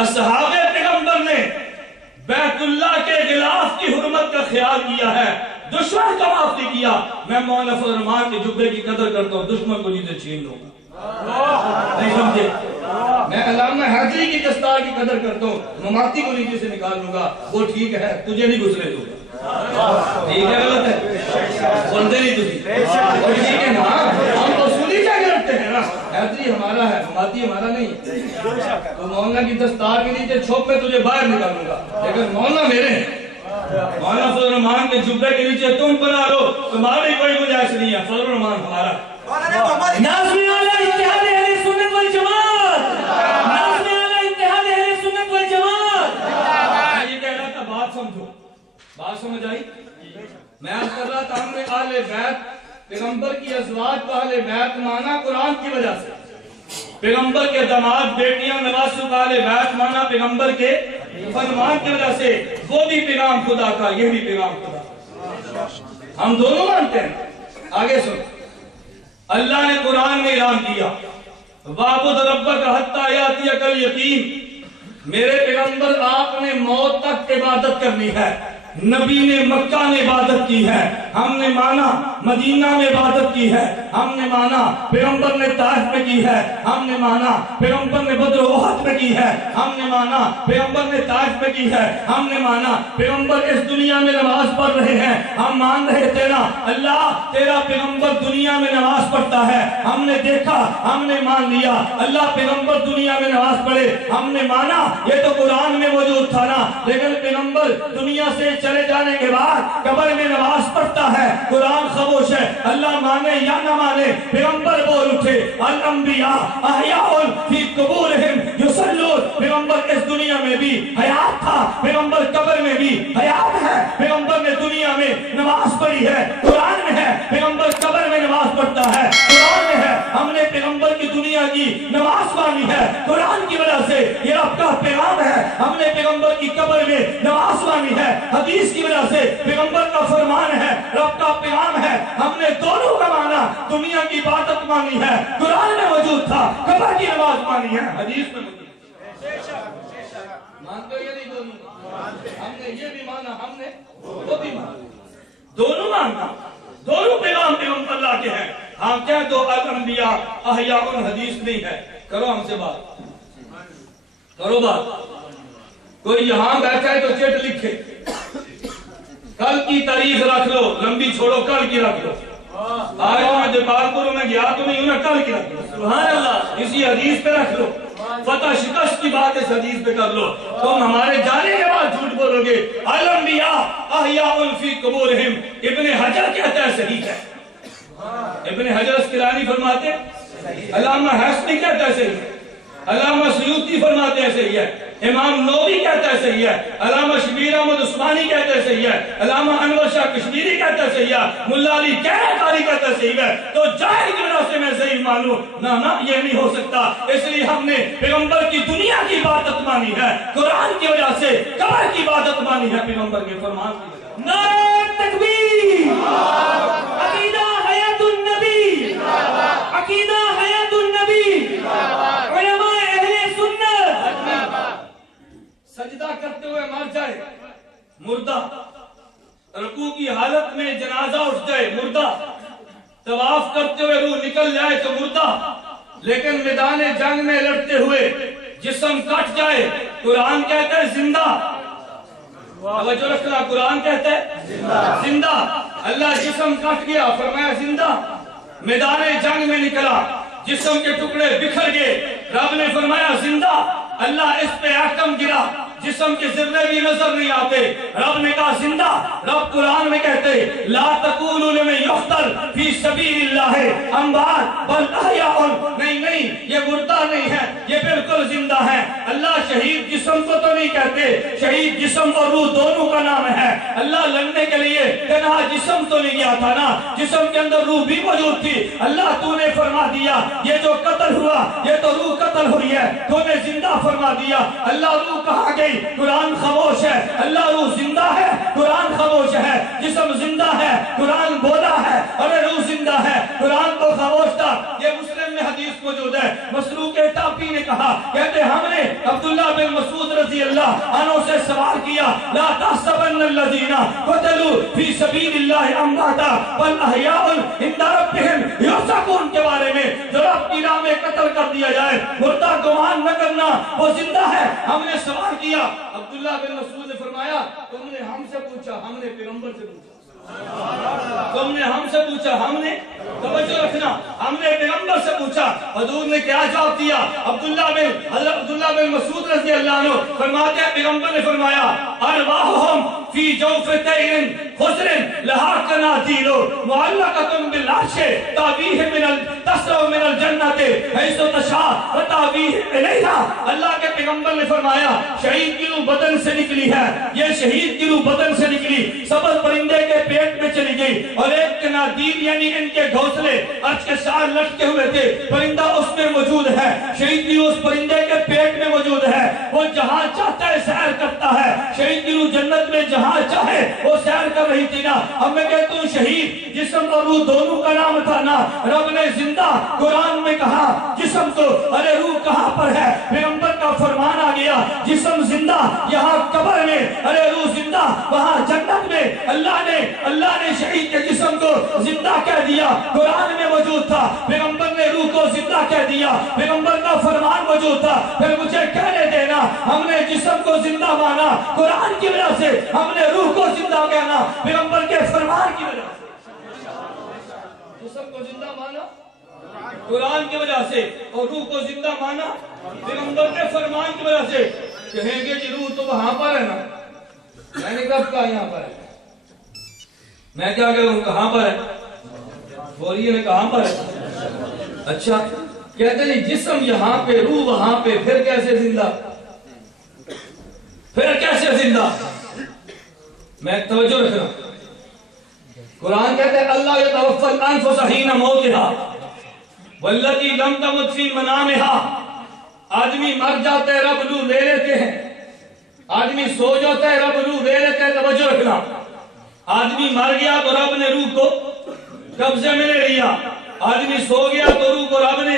اصحاب پیغمبر نے بیت اللہ کے غلاف کی حرمت کا خیال کیا ہے، دشمن کا معاف نہیں کیا۔ میں مولانا فضل الرحمان کے جبے کی قدر کرتا ہوں، دشمن کو نیچے چھین لوں گا، نہیں سمجھے؟ میں علامہ حیدری کی دستار کی قدر کرتا ہوں، مماتی کو نیچے سے نکال لوں گا، وہ ٹھیک ہے، تجھے نہیں گھسنے دوں گا۔ ٹھیک ہے غلط ہے؟ سنتے نہیں تجھے؟ اور ٹھیک ہے نا، ہم اصولی کیا کرتے ہیں نا، حیدری ہمارا ہے، مماتی ہمارا نہیں ہے۔ تو مولانا کی دستار کے نیچے چھوپ میں تجھے باہر نکالوں گا، لیکن مولانا میرے ہیں۔ مولانا فضل الرحمان کے جبے کے نیچے تم بنا لو، تمہاری کوئی گنجائش نہیں ہے، فضل الرحمان ہمارا ہے۔ ناظمین اعلیٰ اتحاد اہل سنت والجماعت، ناظمین اعلیٰ اتحاد اہل سنت والجماعت۔ میں یہ کہہ رہا تھا، بات سمجھو، بات سمجھ آئی؟ میں عرض کر رہا تھا ہم نے اہل بیت، پیغمبر کی ازواج کو اہل بیت مانا قرآن کی وجہ سے، پیغمبر کے داماد بیٹیاں نواسوں کا اہل بیت مانا پیغمبر کے فرمان کی وجہ سے، وہ بھی پیغام خدا کا، یہ بھی پیغام خدا کا، ہم دونوں مانتے ہیں۔ آگے سن، اللہ نے قرآن میں اعلان کیا وَاعْبُدْ رَبَّكَ حَتَّىٰ يَأْتِيَكَ الْيَقِينُ، میرے پیغمبر آپ نے موت تک عبادت کرنی ہے۔ نبی نے مکہ میں عبادت کی ہے، ہم نے مانا مدینہ میں عبادت کی ہے، ہم نے مانا پیغمبر نے طائف میں کی ہے، ہم نے مانا پیغمبر نے بدر و احد میں کی ہے، ہم نے مانا پیغمبر نے طائف میں کی ہے، ہم نے مانا پیغمبر اس دنیا میں نماز پڑھ رہے ہیں، ہم مان رہے تیرا اللہ تیرا پیغمبر دنیا میں نماز پڑھتا ہے، ہم نے دیکھا، ہم نے مان لیا اللہ پیغمبر دنیا میں نماز پڑھے، ہم نے مانا یہ تو قرآن میں موجود تھا نا، لیکن پیغمبر دنیا سے چلے جانے کے بعد قبر میں نماز پڑھتا ہے، قرآن خاموش ہے، اللہ مانے یا نہ مانے پیغمبر بول اٹھے الانبیاء احیاء فی قبورہم یصلون، پیغمبر اس دنیا میں بھی حیات تھا، پیغمبر قبر میں بھی حیات ہے، پیغمبر نے دنیا میں نماز پڑھی ہے، قرآن میں ہے، پیغمبر قبر میں نماز پڑھتا ہے، قرآن میں ہے، ہم نے پیغمبر کی دنیا کی نماز مانی ہے قرآن کی وجہ سے، یہ رب کا پیغام ہے، ہم نے پیغمبر کی قبر میں نماز مانی ہے حدیث کی وجہ سے، پیغمبر کا فرمان ہے، رب کا پیغام ہے، ہم نے دونوں کا مانا، دنیا کی عبادت مانی ہے، قرآن میں موجود تھا، قبر کی نماز مانی ہے، حدیث میں موجود ہے۔ مانتے ہو یا نہیں دونوں؟ ہم نے یہ بھی مانا، ہم نے وہ بھی مانا، دونوں ماننا، دونوں پیغام پیغمبر اللہ کے ہیں۔ ہم کہہ دو الانبیاء احیاء، حدیث نہیں ہے، کرو ہم سے بات، کرو بات۔ کوئی یہاں بیٹھا ہے تو چٹ لکھے، کل کی تاریخ رکھ لو، لمبی چھوڑو، کل کی رکھ لو۔ آج میں جبالپور میں گیا تو نہیں ہوں نا، کل کی رکھ لو، سبحان اللہ، اسی حدیث پہ رکھ لو، فتح شکست کی بات اس حدیث پہ کر لو۔ تم ہمارے جانے کے بعد جھوٹ بولو گے الانبیاء احیاء فی قبورہم، ابن حجر کہتا ہے صحیح ہے، ابن حجر اسقلانی فرماتے ہیں، علامہ حسنی کہتا ہے صحیح ہے، علامہ سیوطی فرماتے ہیں صحیح ہے، امام نووی کہتا ہے صحیح ہے، علامہ شبیر احمد عثمانی کہتا ہے صحیح ہے، علامہ انور شاہ کشمیری کہتا ہے صحیح ہے، ملا علی قاری کہتا ہے صحیح ہے، تو جاہل کی وجہ سے میں صحیح مانوں نہ، یہ نہیں ہو سکتا، اس لیے ہم نے پیغمبر کی دنیا کی عبادت مانی ہے قرآن کی وجہ سے، قبر کی عبادت مانی ہے پیغمبر کے فرمان کی وجہ سے۔ نعرہ تکبیر، عقیدہ حیات النبی، عقیدہ حیات النبی، علماء اہل سنت۔ سجدہ کرتے ہوئے مر جائے مردہ، رکوع کی حالت میں جنازہ اٹھ جائے مردہ، طواف کرتے ہوئے روح نکل جائے تو مردہ، لیکن میدان جنگ میں لڑتے ہوئے جسم کٹ جائے قرآن کہتا ہے زندہ۔ توجہ رکھنا، قرآن کہتا ہے زندہ۔ اللہ جسم کٹ گیا فرمایا زندہ، میدان جنگ میں نکلا جسم کے ٹکڑے بکھر گئے، رب نے فرمایا زندہ۔ اللہ اس پہ ایٹم گرا، جسم کے ذرے بھی نظر نہیں آتے، رب نے کہا زندہ۔ رب قرآن میں کہتے لا تقولوا لمن یقتل فی سبیل اللہ اموات بل احیاء، نہیں یہ مردہ نہیں ہے، یہ بالکل زندہ ہے۔ اللہ شہید جسم کو تو نہیں کہتے، شہید جسم اور روح دونوں کا نام ہے۔ اللہ لڑنے کے لیے تنہا جسم تو نہیں گیا تھا نا، جسم کے اندر روح بھی موجود تھی۔ اللہ تو نے فرما دیا یہ جو قتل ہوا یہ تو روح قتل ہوئی ہے، تو نے زندہ فرما دیا۔ اللہ روح کہاں گئی؟ قرآن خاموش ہے۔ اللہ روح زندہ ہے، قرآن خاموش ہے۔ جسم زندہ ہے، قرآن بولا ہے، اور روح زندہ ہے، قرآن تو خاموش تھا۔ یہ مسلم میں حدیث موجود ہے، مسروق ٹاپی نے کہا، کہتے ہم نے عبداللہ بن مسعود رضی اللہ عنہ سے سوال کیا لا تحسبن الذین قتلوا فی سبیل اللہ امواتا بل احیاء عند ربہم یرزقون کے بارے میں جو رب کی راہ میں قتل کر دیا جائے مردہ گمان نہ کرنا وہ زندہ ہے. ہم نے سوال کیا عبداللہ بن مسعود نے فرمایا تم نے ہم سے پوچھا ہم نے پیغمبر سے پوچھا. تم نے ہم سے پوچھا ہم نے توجہ رکھنا ہم نے پیغمبر سے پوچھا. حضور نے کیا جواب دیا؟ حضرت عبداللہ بن مسعود رضی اللہ عنہ فرماتے ہیں پیغمبر نے فرمایا ارواحہم فی جوف طیر خضر لہا قنادیل معلقۃ بالعرش تابیہ تسرع من الجنۃ حیث تشاء وتابیہ الیہا. اللہ کے پیغمبر نے فرمایا شہید کی روح بدن سے نکلی ہے, یہ شہید کی روح بدن سے نکلی سبز پرندے کے پیٹ میں چلی گئی اور ایک قنادیل یعنی ان کے گھونسلے عرش کے سار لٹکے ہوئے تھے, پرندہ اس میں موجود ہے, شہید کی روح اس پرندے کے پیٹ میں موجود ہے, وہ جہاں چاہتا ہے سیر کرتا ہے. شہید کی روح جنت میں جہاں چاہے وہ سیر کر رہی تھی نا. اب میں کہتا ہوں شہید جسم اور روح دونوں کا نام تھا نا. رب نے زندہ قرآن میں کہا جسم کو, ارے روح کہاں پر ہے؟ پیغمبر کا فرمان آ گیا جسم زندہ یہاں قبر میں, ارے روح زندہ وہاں جنت میں. اللہ نے شہید کے جسم کو زندہ کہہ دیا, قرآن میں موجود تھا. پیغمبر نے روح کو زندہ کہہ دیا, پیغمبر کا فرمان موجود تھا. پھر مجھے کہنے دینا ہم نے جسم کو زندہ مانا قرآن کی وجہ سے, ہم نے روح کو زندہ کہنا پیغمبر کے فرمان کی وجہ سے. جسم کو زندہ مانا قرآن کی وجہ سے اور روح کو زندہ مانا پیغمبر کے فرمان کی وجہ سے. کہیں گے جی روح تو وہاں پر ہے نا. میں نے کب کہا یہاں پر ہے؟ میں کیا کہوں کہاں پر ہے؟ بولیے نے کہاں پر ہے؟ اچھا کہتے ہیں جسم یہاں پہ روح وہاں پہ, پھر کیسے زندہ؟ پھر کیسے زندہ؟ میں توجہ رکھنا. قرآن کہتے ہیں اللہ یتوفی الانفس حین موتها واللتی لم تمت فی منامها. آدمی مر جاتا ہے رب روح لے لیتے ہیں, آدمی سو جاتا ہے رب روح لے لیتے ہیں. توجہ رکھنا آدمی مر گیا تو رب نے روح کو قبضے میں لے لیا, آدمی سو گیا تو روح کو رب نے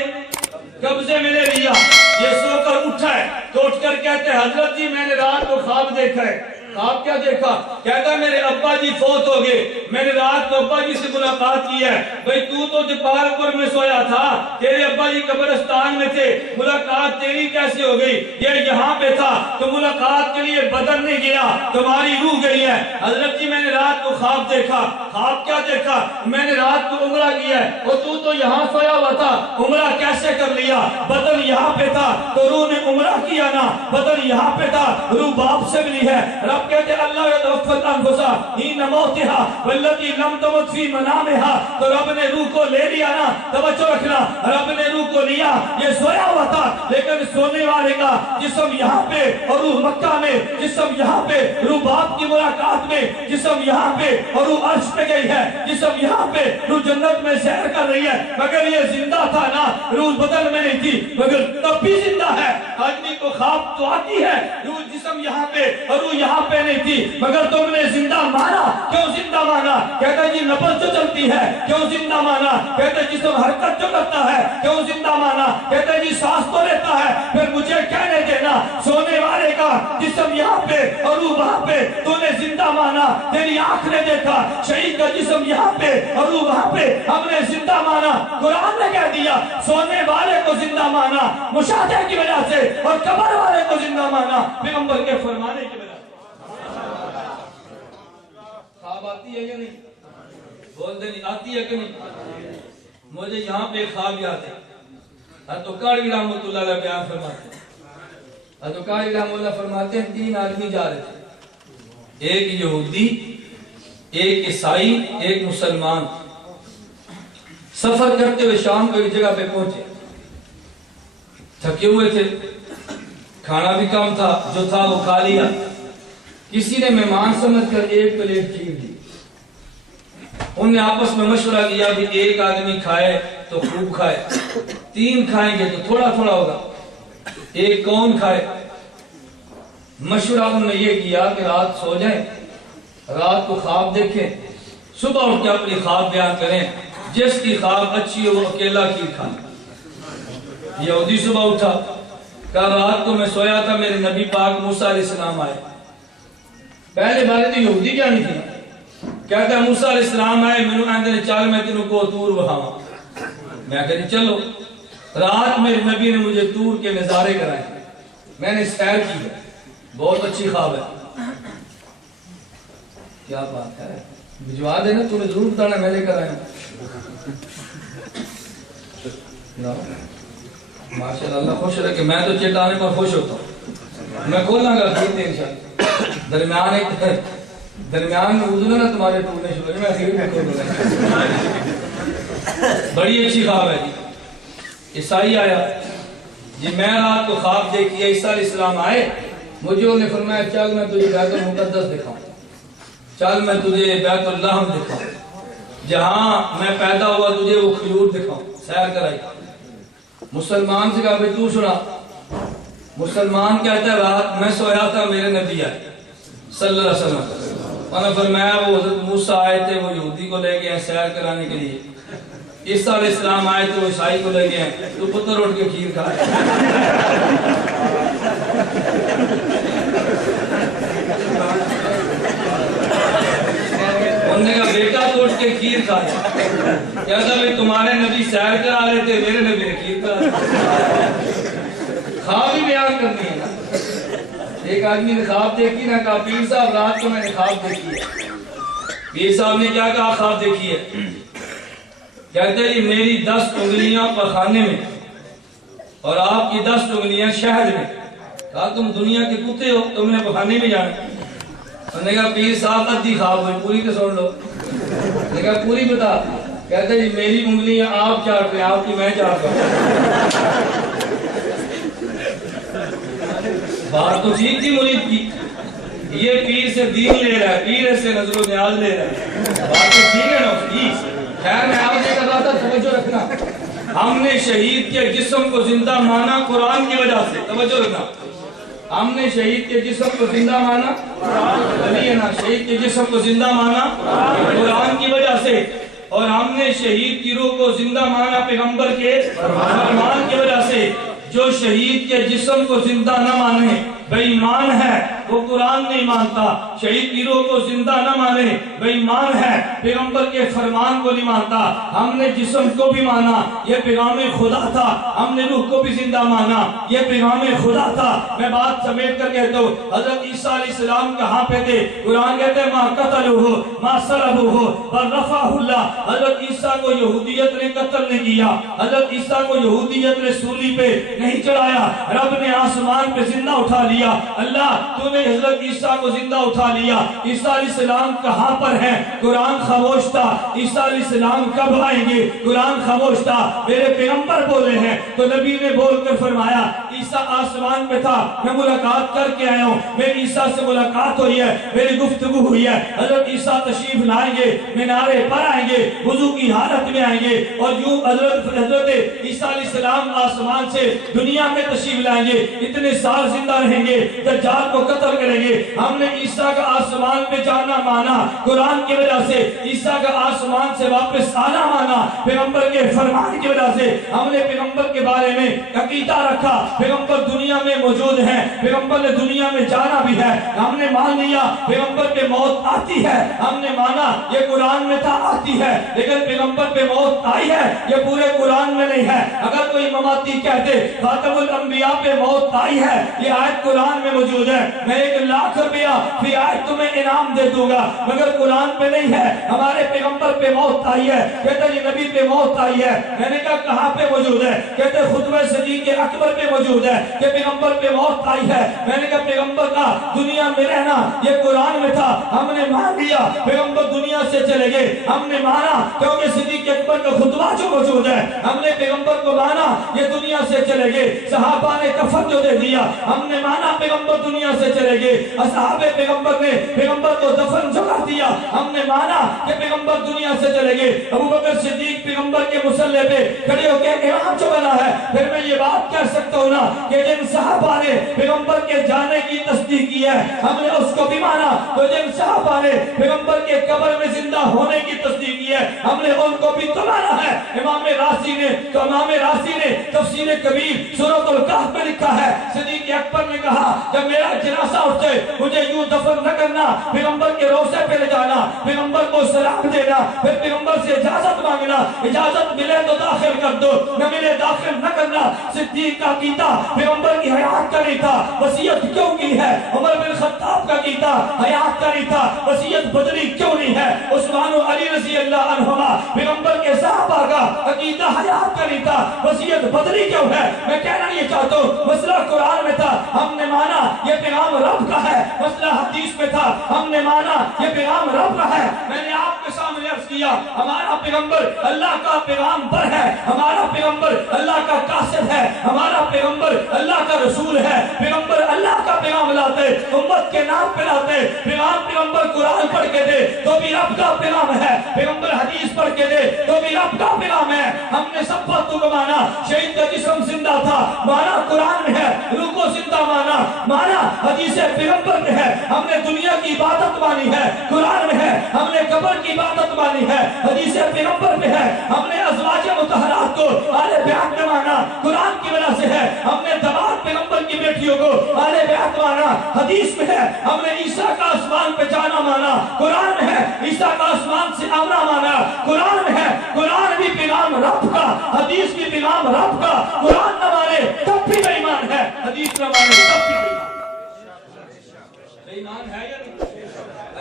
قبضے میں لے لیا. یہ سو کر اٹھا ہے تو اٹھ کر کہتے ہیں حضرت جی میں نے رات کو خواب دیکھا ہے. خواب کیا دیکھا؟ کہتا ہے میرے ابا جی فوت ہو گئے, میں نے رات کو ابا جی سے ملاقات کی ہے. بھئی تو جپار پور میں سویا تھا, تیرے ابا جی قبرستان میں تھے, ملاقات تیری کیسے ہو گئی؟ یہ یہاں پہ تھا تو ملاقات کے لیے بدن نہیں گیا, تمہاری روح گئی ہے. حضرت جی میں نے رات کو خواب دیکھا. خواب کیا دیکھا؟ میں نے رات کو عمرہ کیا ہے اور تو یہاں سویا ہوا تھا, عمرہ کیسے کر لیا؟ بدن یہاں پہ تھا تو روح نے عمرہ کیا نا, بدن یہاں پہ تھا روح باپ سے ملی ہے. رب کہتے اللہ یتوفی الانفس حین موتها والتی لم تمت فی منامها. تو رب نے روح کو لے لیا نا. توجہ رکھنا رب نے روح کو لیا, یہ سویا ہوا تھا لیکن سونے والے کا جسم یہاں پہ اور روح مکہ میں, جسم یہاں پہ روح باپ کی ملاقات میں, جسم یہاں پہ اور روح عرش پہ گئی ہے, جسم یہاں پہ روح جنت میں سیر کر رہی ہے. مگر یہ زندہ تھا نا, روح بدن میں نہیں تھی مگر تب بھی زندہ ہے. آدمی کو خواب تو آتی ہے, روح جسم یہاں پہ اور روح یہاں پہ نہیں تھی مگر تم نے زندہ مانا. کیوں زندہ مانا؟ کہتا ہے جی نفس جو چلتی ہے. کیوں زندہ مانا؟ کہتا ہے جسم حرکت جو کرتا ہے. کیوں زندہ مانا؟ کہتا ہے جی سانس تو لیتا ہے. پھر مجھے کہنے دینا سونے والے کا جسم یہاں پہ اور روح وہاں پہ, تو نے زندہ مانا. تیری آنکھ نے دیکھا شہید کا جسم یہاں پہ اور روح وہاں پہ, ہم نے زندہ مانا. قرآن نے کہہ دیا سونے والے کو زندہ مانا مشاہدے کی وجہ سے اور قبر والے کو زندہ مانا پیغمبر کے فرمانے کی وجہ سے. خواب آتی ہے یا نہیں؟ بول دے نہیں آتی ہے کہ نہیں؟ مجھے یہاں پہ خواب یاد ہے. اتوکاری رحمت اللہ علیہ بیان فرماتے ہیں, اتوکاری رحمت اللہ فرماتے ہیں 3 آدمی جا رہے تھے, ایک یہودی, ایک عیسائی, ایک مسلمان. سفر کرتے ہوئے شام کو ایک جگہ پہ پہنچے, تھکے ہوئے تھے, کھانا بھی کم تھا, جو تھا وہ کھا لیا. کسی نے مہمان سمجھ کر ایک پلیٹ کھیر دی. انہوں نے آپس میں مشورہ کیا کہ ایک آدمی کھائے تو خوب کھائے, 3 کھائیں گے تو تھوڑا تھوڑا ہوگا, ایک کون کھائے. مشورہ انہوں نے یہ کیا کہ رات سو جائیں, رات کو خواب دیکھیں, صبح اٹھ کے اپنی خواب بیان کریں. جس کی خواب اچھی ہو وہ اکیلا کھیر کھائے. یہودی صبح اٹھا, کہا رات کو میں سویا تھا میرے نبی پاک موسیٰ علیہ السلام آئے. پہلے بارے تو یہودی کیا نہیں تھی. کہتا ہے موسیٰ علیہ السلام آئے میں نے آندھے چال میں تینوں کو تور وہاں. میں کہتی چلو. رات میرے نبی نے مجھے تور کے نظارے کرائے. میں نے سیر کی ہے. بہت اچھی خواب ہے. کیا بات ہے بھجوا دینا تمہیں ضرور بتانا میں لے کر آیا ہوں. ماشاءاللہ اللہ خوش رہے کہ میں تو چٹ آنے پر خوش ہوتا ہوں. میں کھولنا گا خرید دے انشاءاللہ. درمیان میں وضو نا تمہارے ٹوٹنے شروع میں خرید میں کھول دوں. بڑی اچھی خواب ہے جی. عیسائی آیا جی میں رات کو خواب دیکھی. عیسیٰ علیہ السلام آئے مجھے انہوں نے فرمایا چل میں تجھے بیت المقدس دکھاؤں. چل میں تجھے بیت اللہ دکھاؤں. جہاں میں پیدا ہوا تجھے وہ کھجور دکھاؤں. سیر کرائی. مسلمان سے کہا بھئی تو سنا. مسلمان کہتا ہے رات میں سویا تھا میرے نبی آئے صلی اللہ علیہ وسلم. انہوں نے فرمایا وہ حضرت موسیٰ آئے تھے وہ یہودی کو لے گئے سیر کرانے کے لیے. عیسیٰ علیہ السلام آئے تھے وہ عیسائی کو لے گئے تو پتر اٹھ کے کھیر کھائے. انہوں نے کہا بیٹا تو اٹھ کے کھیر کھائے. کہتا ہے تمہارے نبی سیر کرا رہے تھے میرے نبی نے کھیر کرا. خواب ہی بیان کرنی ہے نا. ایک آدمی نے خواب دیکھی نا کہا پیر صاحب رات کو میں نے خواب دیکھی ہے. پیر صاحب نے کیا کہا خواب دیکھی ہے. کہتے ہیں میری 10 انگلیاں پخانے میں اور آپ کی 10 انگلیاں شہد میں. کہا تم دنیا کے کتے ہو تم نے پخانے میں جانا. انہوں نے کہا پیر صاحب ادھی خواب ہوئی پوری تو سن لو. انہوں نے کہا پوری بتا. کہتے ہیں میری انگلیاں آپ چاٹ رہے ہیں آپ کی میں چاٹ رہا ہوں. بات تو ٹھیک تھی مرید کی. یہ پیر سے دین لے رہا ہے پیر سے نظر و نیاز لے رہا ہے. بات تو ٹھیک ہے نا اس کی. خیر میں آپ سے کہہ رہا تھا توجہ رکھنا. ہم نے شہید کے جسم کو زندہ مانا قرآن کی وجہ سے. توجہ رکھنا. ہم نے شہید کے جسم کو زندہ مانا شہید کے جسم کو زندہ مانا قرآن کی وجہ سے. اور ہم نے شہید کی روح کو زندہ مانا پیغمبر کے فرمان کی وجہ سے. جو شہید کے جسم کو زندہ نہ مانے بے ایمان ہے وہ قرآن نہیں مانتا. شہید کی روح کو زندہ نہ مانے بے ایمان ہے پیغمبر کے فرمان کو نہیں مانتا. ہم نے جسم کو بھی مانا یہ پیغام خدا تھا. ہم نے روح کو بھی زندہ مانا یہ پیغام خدا تھا. میں بات سمیٹ کر کہتا ہوں حضرت عیسیٰ علیہ السلام کہاں پہ تھے. قرآن کہتے ہیں ما قتلوہ ما صلبوہ بل رفعہ اللہ. حضرت عیسیٰ کو یہودیت نے قتل نہیں کیا. حضرت عیسیٰ کو یہودیت نے سولی پہ نہیں چڑھایا. رب نے آسمان پہ زندہ اٹھا لیا. اللہ تو نے حضرت عیسیٰ کو زندہ اٹھا لیا. عیسیٰ علیہ السلام کہاں پر ہیں. قرآن خاموش تھا. عیسیٰ علیہ السلام کب آئیں گے قرآن خاموش تھا. میرے پیغمبر بولے ہیں تو نبی نے بول کر فرمایا عیسیٰ آسمان پہ تھا میں ملاقات کر کے آیا ہوں. میری عیسیٰ سے ملاقات ہوئی ہے میری گفتگو ہوئی ہے. حضرت عیسیٰ تشریف لائیں گے مینارے پر آئیں گے وضو کی حالت میں آئیں گے اور یوں حضرت عیسیٰ علیہ السلام آسمان سے دنیا میں تشریف لائیں گے. اتنے سال زندہ رہیں گے دجال کو قتل کریں گے. ہم نے عیسیٰ کا آسمان پہ جانا مانا قرآن کی وجہ سے. عیسیٰ کا آسمان سے واپس آنا مانا پیغمبر کے فرمان کی وجہ سے. ہم نے پیغمبر کے بارے میں عقیدہ رکھا پیغمبر دنیا میں موجود ہیں پیغمبر نے دنیا میں جانا بھی ہے. ہم نے مان لیا پیغمبر پہ موت آتی ہے. ہم نے مانا یہ قرآن میں تھا آتی ہے لیکن پیغمبر پہ موت آئی ہے یہ پورے قرآن میں نہیں ہے. اگر کوئی مماتی کہتے خاتم الانبیاء پہ موت آئی ہے یہ آیت قرآن میں موجود ہے میں 1 لاکھ روپیہ فی آیت تمہیں انعام دے دوں گا مگر قرآن پہ نہیں ہے. ہمارے پیغمبر پہ موت آئی ہے. کہتے یہ نبی پہ موت آئی ہے. میں نے کہا کہاں پہ موجود ہے. کہتے خطبہ صدیق اکبر پہ موجود ہے کہ پیغمبر پہ موت آئی ہے. میں نے کہا پیغمبر کا دنیا میں رہنا یہ قرآن میں تھا. ہم نے مان لیا پیغمبر دنیا سے چلے گئے. ہم نے مانا کیونکہ صدیق اکبر کا خطبہ جو موجود ہے ہم نے پیغمبر کو مانا یہ دنیا سے چلے گئے. صحابہ نے کفن جو دے دیا ہم نے مانا پیغمبر دنیا سے چلے گئے. اصحاب پیغمبر نے پیغمبر کو دفن جگہ دیا ہم نے مانا کہ پیغمبر دنیا سے چلے گئے. ابو بکر صدیق پیغمبر کے مصلی پہ کھڑے ہو کے امام جو بنا ہے. پھر میں یہ بات کہہ سکتا ہوں نا کہ جن صحابہ نے پیغمبر کے جانے کی تصدیق کی ہے ہم نے اس کو بھی مانا، تو جن صحابہ نے پیغمبر کے قبر میں زندہ ہونے کی تصدیق کی ہے ہم نے ان کو بھی تو مانا ہے۔ امام راضی نے تفسیر کبیر سورۃ الکہف میں لکھا ہے، صدیق اکبر نے کہا جب میرا جنازہ اٹھے مجھے یوں دفن نہ کرنا، پیغمبر کے روضے پہ لے جانا، پیغمبر کو سلام دینا، پھر پیغمبر سے اجازت مانگنا، اجازت ملے تو داخل کر دو، نہ ملے داخل نہ کرنا۔ صدیق کا کیتا پیغمبر کی حیات کا نہیں تھا، وصیت کیوں کی ہے؟ عمر بن خطاب کا کیتا حیات کا نہیں تھا، وصیت بدلی کیوں نہیں ہے؟ عثمان و علی رضی اللہ عنہما پیغمبر کے صحابہ کا عقیدہ حیات کا نہیں تھا، وصیت بدلی کیوں ہے؟ میں کہنا یہ چاہتا ہوں مسئلہ قرآن میں تھا ہم نے مانا یہ پیغام رب کا ہے، مسئلہ حدیث میں تھا ہم نے مانا یہ پیغام رب کا ہے۔ میں نے آپ کے سامنے عرض کیا ہمارا پیغمبر اللہ کا پیغام بر ہے، ہمارا پیغمبر اللہ کا قاصد ہے، ہمارا پیغمبر اللہ کا رسول ہے، پیغمبر اللہ کا پیغام لاتے امت کے نام پہ لاتے، پیغمبر قرآن پڑھ کے دے تو بھی رب کا پیغام ہے، پیغمبر حدیث پڑھ کے دے تو بھی رب کا پیغام ہے۔ ہم نے سب باتوں کو مانا، شہید کا جسم زندہ تھا مانا قرآن میں ہے، روح کو زندہ مانا حدیث پیغمبر میں ہے، ہم نے دنیا کی عبادت مانی ہے قرآن میں ہے، ہم نے قبر کی عبادت مانی ہے حدیث پیغمبر میں ہے، ہم نے ازواج مطہرات کو اہل بیت میں مانا قرآن کی وجہ سے ہے، ہم نے دماد پیغمبر کی بیٹیوں کو اہل بیت مانا حدیث میں ہے، ہم نے عیسیٰ کا آسمان پہ جانا مانا قرآن میں ہے، عیسیٰ کا آسمان سے آمنا مانا قرآن میں ہے۔ قرآن بھی پیغام رب کا، حدیث بھی پیغام رب کا، قرآن نہ مانے تب بھی بے ایمان ہے، حدیث نہ مانے تب بھی بے ایمان ہے یا نہیں؟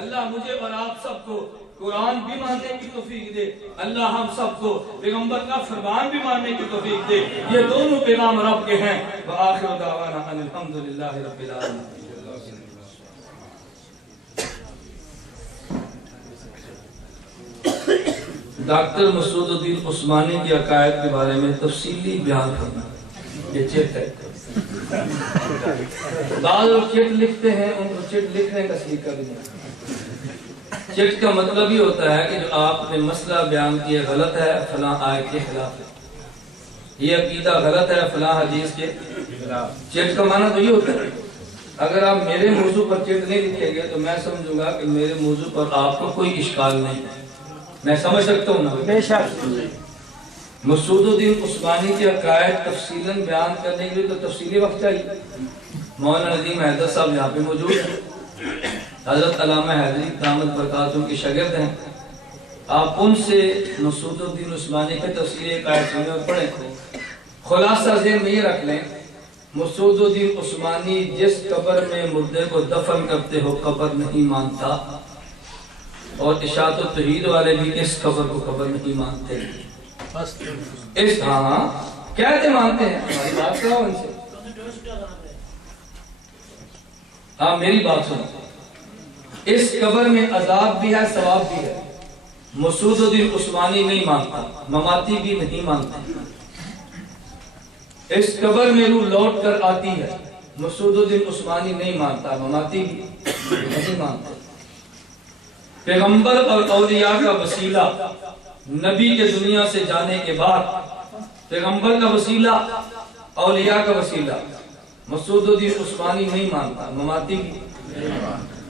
اللہ مجھے اور آپ سب کو قرآن بھی ماننے کی توفیق دے، اللہ ہم سب کو پیغمبر کا فرمان بھی ماننے کی توفیق دے، یہ دونوں پیغام رب کے ہیں۔ وآخر دعوانا ان الحمدللہ رب العالمین۔ ڈاکٹر مسعود الدین عثمانی کے عقائد کے بارے میں تفصیلی بیان کرنا، یہ چٹ ہے۔ بعض لوگ چٹ لکھتے ہیں، ان کو چٹ لکھنے کا سلیقہ بھی نہیں۔ چٹ کا مطلب یہ ہوتا ہے کہ جو آپ نے مسئلہ بیان کیا غلط ہے، فلاں آیت کے خلاف ہے، یہ عقیدہ غلط ہے، فلاں حدیث کے خلاف۔ چٹ کا معنی تو یہ ہوتا ہے اگر آپ میرے موضوع پر چٹ نہیں لکھیں گے تو میں سمجھوں گا کہ میرے موضوع پر آپ کو کوئی اشکال نہیں ہے، میں سمجھ سکتا ہوں نا؟ بے شک۔ مسعود الدین عثمانی کے عقائد تفصیلاً بیان کرنے کے لیے تو تفصیلی وقت چاہیے۔ مولانا ندیم حیدر صاحب یہاں پہ موجود ہیں، حضرت علامہ حیدری دامت برکاتہم کے شاگرد ہیں، آپ ان سے مسعود الدین عثمانی کے تفصیلی عقائد سنیں اور پڑھیں۔ خلاصہ ذہن میں یہ رکھ لیں، مسعود الدین عثمانی جس قبر میں مردے کو دفن کرتے ہو قبر نہیں مانتا، اور اشاعت و توحید والے بھی اس قبر کو قبر نہیں مانتے، اس ہاں کہتے مانتے ہیں۔ ہماری بات کرو ان سے، ہاں میری بات سنو، اس قبر میں عذاب بھی ہے ثواب بھی ہے، مسعود الدین عثمانی نہیں مانتا، مماتی بھی نہیں مانتے۔ اس قبر میں روح لوٹ کر آتی ہے، مسعود الدین عثمانی نہیں مانتا، مماتی بھی نہیں مانتے۔ پیغمبر اور اولیاء کا وسیلہ نبی کے دنیا سے جانے کے بعد، پیغمبر کا وسیلہ اولیاء کا وسیلہ مسعود الدین عثمانی نہیں مانتا، مماتی بھی۔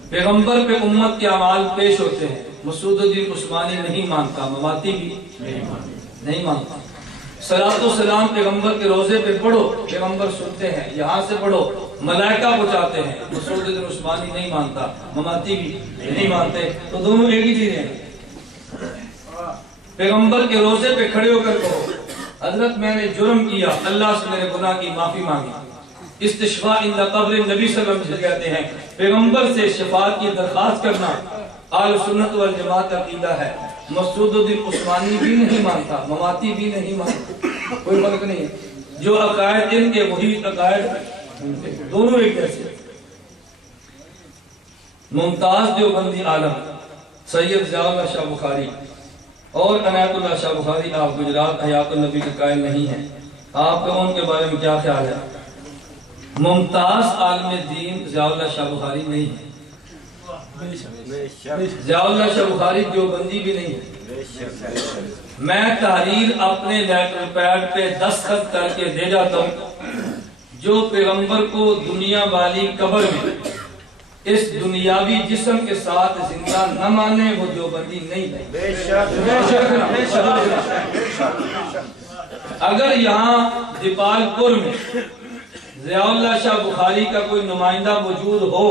پیغمبر پہ امت کے اعمال پیش ہوتے ہیں، مسعود الدین عثمانی نہیں مانتا، مماتی بھی نہیں مانتا۔ صلاۃ و سلام پیغمبر کے روضے پہ پڑھو، پیغمبر سنتے ہیں، یہاں سے پڑھو ملائکہ پہنچاتے ہیں، مسعود الدین عثمانی نہیں مانتا، مماتی بھی نہیں مانتے، تو دونوں ایک ہی چیز ہیں۔ پیغمبر کے روضے پہ کھڑے ہو کر کہو حضرت میں نے جرم کیا، اللہ سے میرے گناہ کی معافی مانگی۔ استشفاء عند قبر نبی صلی اللہ علیہ وسلم کہتے ہیں پیغمبر سے شفاعت کی درخواست کرنا اہل سنت والجماعت عقیدہ ہے۔ مسعود الدین عثمانی بھی نہیں مانتا، مماتی بھی نہیں مانتا، کوئی فرق نہیں ہے، جو عقائد ان کے وہی عقائد دونوں ایک جیسے۔ ممتاز دیوبندی عالم سید ضیاء اللہ شاہ بخاری اور عنایت اللہ شاہ بخاری آپ گجرات حیات النبی کے قائل نہیں ہیں، آپ کا ان کے بارے میں کیا خیال ہے؟ ممتاز عالم دین ضیاء اللہ شاہ بخاری نہیں ہے، ضیاء اللہ شاہ بخاری دیوبندی بھی نہیں ہے۔ میں تحریر اپنے لیٹر پیڈ پہ دستخط کر کے دے جاتا ہوں، جو پیغمبر کو دنیا والی قبر میں اس دنیاوی جسم کے ساتھ زندہ نہ مانے وہ دیوبندی نہیں ہے۔ اگر یہاں دیپال پور میں ضیاء اللہ شاہ بخاری کا کوئی نمائندہ موجود ہو،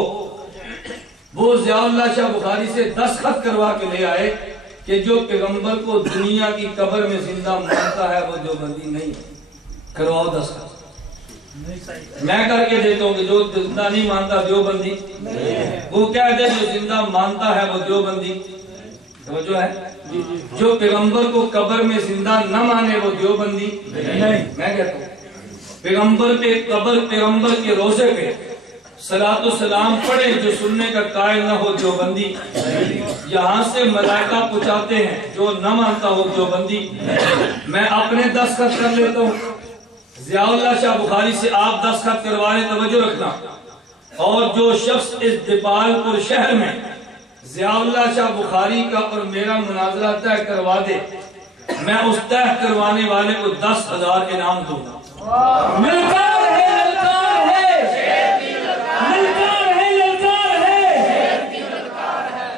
وہ ضیاء اللہ شاہ بخاری سے دستخط کروا کے لے آئے کہ جو پیغمبر کو دنیا کی قبر میں زندہ مانتا ہے وہ دیوبندی نہیں ہے، کرواؤ دستخط۔ میں کر کے دیتا ہوں کہ جو زندہ نہیں مانتا دیوبندی، وہ کہہ دے جو زندہ مانتا ہے وہ دیوبندی۔ توجہ ہے؟ جو پیغمبر کو قبر میں زندہ نہ مانے وہ دیوبندی نہیں۔ میں کہتا ہوں پیغمبر پہ قبر، پیغمبر کے روزے پہ صلاۃ و سلام پڑھے جو سننے کا قائل نہ ہو دیوبندی۔ یہاں سے ملائکہ پہنچاتے ہیں جو نہ مانتا ہو دیوبندی۔ میں اپنے دستخط کر لیتا ہوں، ضیاء اللہ شاہ بخاری سے آپ دستخط کروائے، توجہ رکھنا۔ اور جو شخص اس دیپال پور شہر میں ضیاء اللہ شاہ بخاری کا اور میرا مناظرہ طے کروا دے، میں اس طے کروانے والے کو 10,000 انعام دوں گا۔ ملکار ہے، للکار ہے، ملکار ہے، للکار ہے۔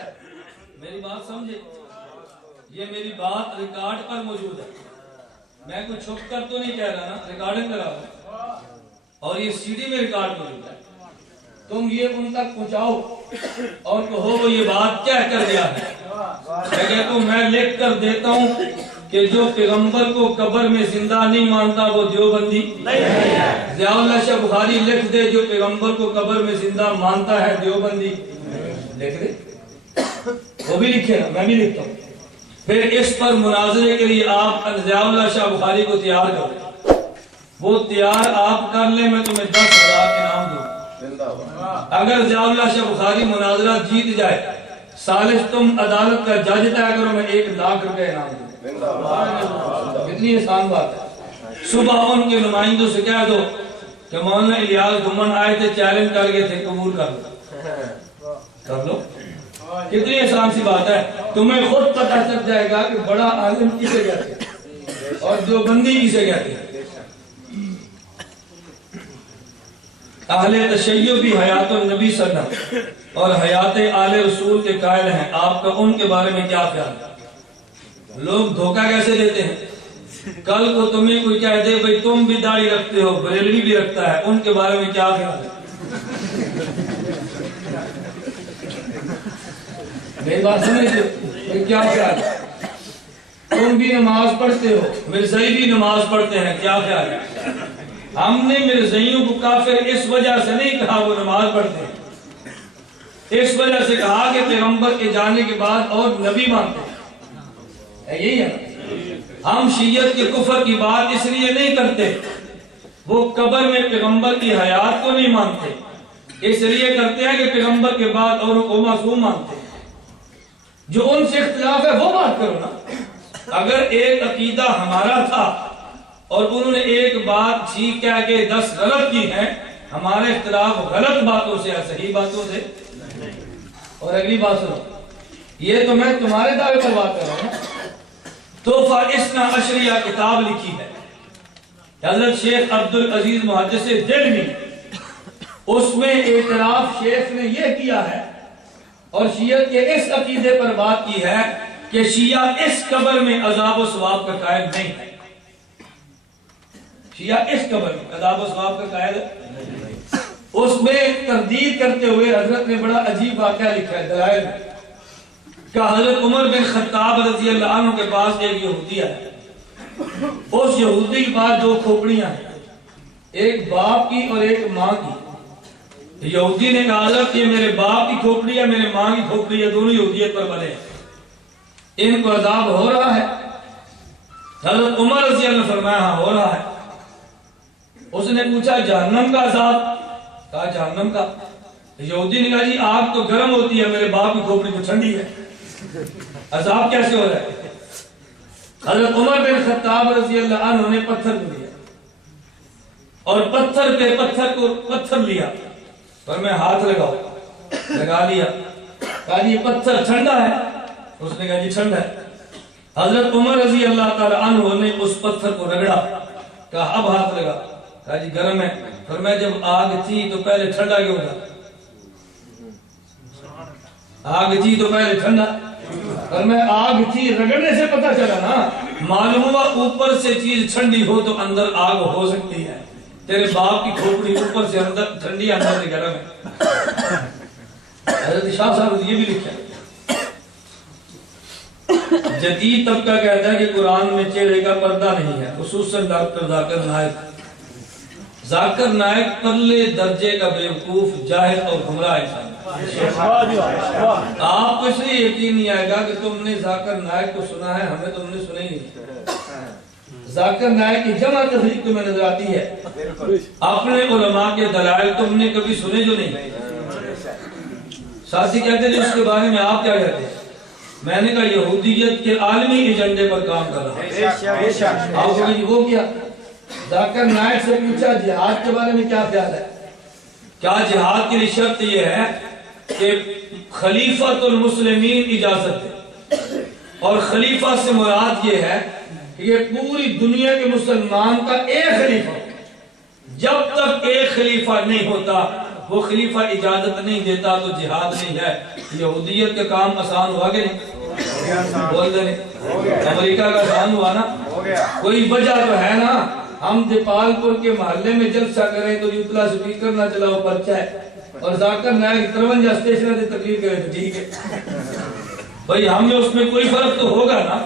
میری بات سمجھے، یہ میری بات ریکارڈ پر موجود ہے، میں کوئی چھپ کر تو نہیں کہہ رہا نا، ریکارڈنگ کرا رہا ہوں اور یہ سی ڈی میں ریکارڈ موجود ہے۔ تم یہ ان تک پہنچاؤ اور کہو وہ یہ بات کہہ کر گیا ہے۔ میں کہتا ہوں میں لکھ کر دیتا ہوں کہ جو پیغمبر کو قبر میں زندہ نہیں مانتا وہ دیوبندی نہیں ہے۔ ضیاء اللہ شاہ بخاری لکھ دے جو پیغمبر کو قبر میں زندہ مانتا ہے دیوبندی، لکھ دے، وہ بھی لکھے گا، میں بھی لکھتا ہوں۔ پھر اس پر مناظرے کے لیے آپ ضیاء اللہ شاہ بخاری کو تیار کریں، وہ تیار آپ کر لیں، میں تمہیں 10,000 انعام دوں۔ اگر ضیاء اللہ شاہ بخاری مناظرہ جیت جائے، سالس تم عدالت کا جج طے کرو، میں 1,00,000 روپے انعام دوں۔ کتنی آسان بات ہے۔ صبح ان کے نمائندوں سے کہہ دو کہ مولانا الیاس گھمن آئے تھے، چیلنج کر گئے تھے، قبول کر لو، کر لو۔ کتنی آسان سی بات ہے، تمہیں خود پتہ چل جائے گا کہ بڑا عالم کسے کہتے ہیں اور دیوبندی کسے کہتے ہیں۔ اہل تشیع بھی حیات النبی صلی اللہ علیہ وسلم اور حیات آل رسول کے قائل ہیں، آپ کا ان کے بارے میں کیا خیال ہے؟ لوگ دھوکہ کیسے دیتے ہیں؟ کل کو تمہیں کوئی کہہ دے بھئی تم بھی داڑھی رکھتے ہو، بریلوی بھی رکھتا ہے، ان کے بارے میں کیا خیال ہے؟ میری بات سمجھتے کیا خیال ہے؟ تم بھی نماز پڑھتے ہو، مرزائی بھی نماز پڑھتے ہیں، کیا خیال ہے؟ ہم نے مرزائیوں کو کافر اس وجہ سے نہیں کہا وہ نماز پڑھتے ہیں، اس وجہ سے کہا کہ پیغمبر کے جانے کے بعد اور نبی مانتے ہیں۔ یہی ہے، ہم شیعت کے کفر کی بات اس لیے نہیں کرتے، وہ قبر میں پیغمبر کی حیات کو نہیں مانتے، اس لیے کرتے ہیں کہ پیغمبر کے بعد اوروں کو معصوم مانتے ہیں۔ جو ان سے اختلاف ہے وہ بات کرو نا۔ اگر ایک عقیدہ ہمارا تھا اور انہوں نے ایک بات ٹھیک کہہ کے 10 غلط کی ہیں، ہمارے اختلاف غلط باتوں سے ہے، صحیح باتوں سے۔ اور اگلی بات سنو، یہ تو میں تمہارے دعوے پر بات کر رہا ہوں نا۔ تحفہ اثنا عشریہ کتاب لکھی ہے حضرت شیخ عبدالعزیز محدث دہلوی، اس میں اعتراف شیخ نے یہ کیا ہے اور شیعت کے اس عقیدے پر بات کی ہے کہ شیعہ اس قبر میں عذاب و ثواب کا قائل نہیں ہے، شیعہ اس قبر میں عذاب و ثواب کا قائل ہے۔ اس میں تردید کرتے ہوئے حضرت نے بڑا عجیب واقعہ لکھا ہے دلائل میں، کہ حضرت عمر بن خطاب رضی اللہ عنہ کے پاس ایک یہودی ہے، اس یہودی کے پاس 2 کھوپڑیاں ہیں، ایک باپ کی اور ایک ماں کی۔ یہودی نے کہا حضرت یہ میرے باپ کی کھوپڑی ہے، میرے ماں کی کھوپڑی ہے، دونوں یہودیت پر بنے ہیں، ان کو عذاب ہو رہا ہے؟ حضرت عمر رضی اللہ عنہ فرمایا ہاں ہو رہا ہے۔ اس نے پوچھا جہنم کا عذاب؟ کہا جہنم کا۔ یہودی نے کہا جی آگ تو گرم ہوتی ہے، میرے باپ کی کھوپڑی تو ٹھنڈی ہے، عذاب کیسے ہو رہا ہے؟ حضرت عمر بن خطاب رضی اللہ عنہ نے پتھر لیا اور پتھر پہ پتھر لیا اور میں ہاتھ لگاؤ، لگا لیا، کہا جی یہ پتھر ٹھنڈا ہے؟ اس نے کہا جی ٹھنڈا ہے۔ حضرت عمر رضی اللہ تعالی عنہ نے اس پتھر کو رگڑا، کہا اب ہاتھ لگا، کہا جی گرم ہے. فرمایا جب آگ تھی تو پہلے ٹھنڈا کیوں تھا؟ آگ تھی تو پہلے ٹھنڈا. فرمایا آگ تھی رگڑنے سے پتہ چلا نا. معلوم ہوا اوپر سے چیز ٹھنڈی ہو تو اندر آگ ہو سکتی ہے. تیرے باپ کی کھوپڑی اوپر سے اندر ٹھنڈی ہے اندر سے گرم ہے. حضرت شاہ صاحب نے یہ بھی لکھا. جدید طبقہ کہتا ہے کہ قرآن میں چہرے کا پردہ نہیں ہے. خصوصاً ڈاکٹر ذاکر نائک. ذاکر نائک پرلے درجے کا بیوقوف جاہل اور گمراہ انسان. آپ کو اس لیے یقین نہیں آئے گا کہ تم نے ذاکر نائک کو سنا ہے, ہمیں تم نے سنا ہی نہیں. ذاکر نائک کی جمع تفریق تمہیں نظر آتی ہے, اپنے علماء کے دلائل تم نے کبھی سنے جو نہیں. ساتھی کہتے ہیں اس کے بارے میں آپ کیا کہتے ہیں؟ میں نے کہا یہودیت کے عالمی ایجنڈے پر کام کر رہا ہے. آپ کو کہ وہ کیا؟ ذاکر نائک سے پوچھا جہاد کے بارے میں کیا خیال ہے؟ کیا جہاد کے لیے شرط یہ ہے کہ خلیفۃ المسلمین اجازت دے؟ اور خلیفہ سے مراد یہ ہے کہ یہ پوری دنیا کے مسلمان کا ایک خلیفہ. جب تک ایک خلیفہ نہیں ہوتا, وہ خلیفہ اجازت نہیں دیتا, تو جہاد نہیں ہے. یہودیت کا کام آسان ہوا کہ نہیں؟ بول دے نہیں. امریکہ کا آسان ہوا نا؟ کوئی وجہ تو ہے نا. ہم دیپال پور کے محلے میں جلسہ کریں تو یوتلا سپیکر نہ چلاؤ پرچہ ہے, اور ذاکر نائک 53 اسٹیشن سے تقریر کرے تو ٹھیک ہے بھائی. ہمیں اس میں کوئی فرق تو ہوگا نا.